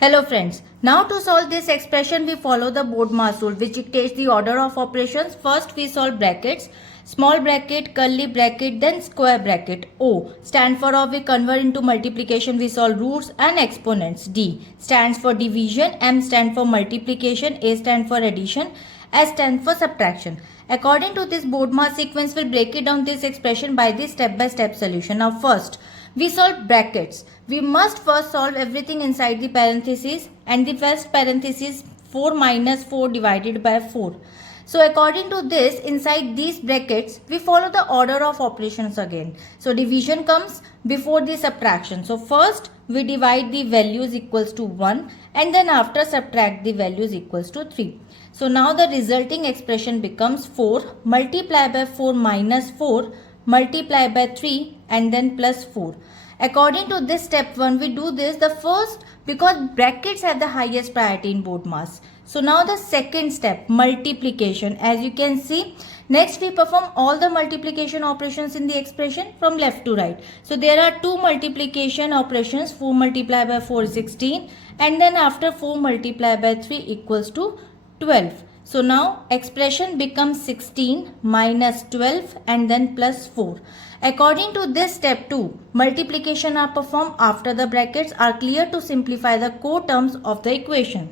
Hello friends, now to solve this expression we follow the BODMAS rule which dictates the order of operations. First we solve brackets, small bracket, curly bracket, then square bracket. O stand for or we convert into multiplication, we solve roots and exponents. D stands for division, M stand for multiplication, A stand for addition, S stand for subtraction. According to this BODMAS sequence, we'll break it down this expression by the step-by-step solution. Now first, we solve brackets. We must first solve everything inside the parentheses, and the first parenthesis 4 minus 4 divided by 4. So according to this, inside these brackets, we follow the order of operations again. So division comes before the subtraction. So first we divide the values equals to 1 and then after subtract the values equals to 3. So now the resulting expression becomes 4 multiply by 4 minus 4 multiply by 3 and then plus 4. According to this step 1, we do this the first because brackets have the highest priority in BODMAS. So now the second step, multiplication. As you can see, next we perform all the multiplication operations in the expression from left to right. So there are two multiplication operations, 4 multiplied by 4 is 16 and then after 4 multiplied by 3 equals to 12. So now expression becomes 16 minus 12 and then plus 4. According to this step 2, multiplication are performed after the brackets are clear to simplify the core terms of the equation.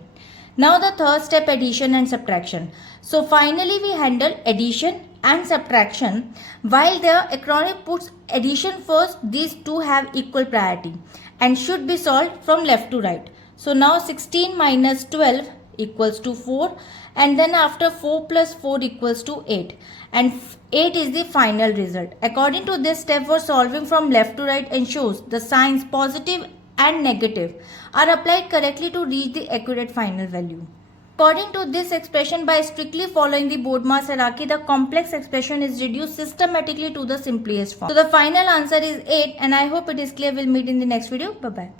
Now the third step, addition and subtraction. So finally we handle addition and subtraction. While the acronym puts addition first, these two have equal priority and should be solved from left to right. So now 16 minus 12 equals to 4 and then after 4 plus 4 equals to 8 and 8 is the final result. According to this step, for solving from left to right ensures the signs positive and negative are applied correctly to reach the accurate final value. According to this expression, by strictly following the BODMAS hierarchy, the complex expression is reduced systematically to the simplest form. So the final answer is 8 and I hope it is clear. We'll meet in the next video. Bye-bye.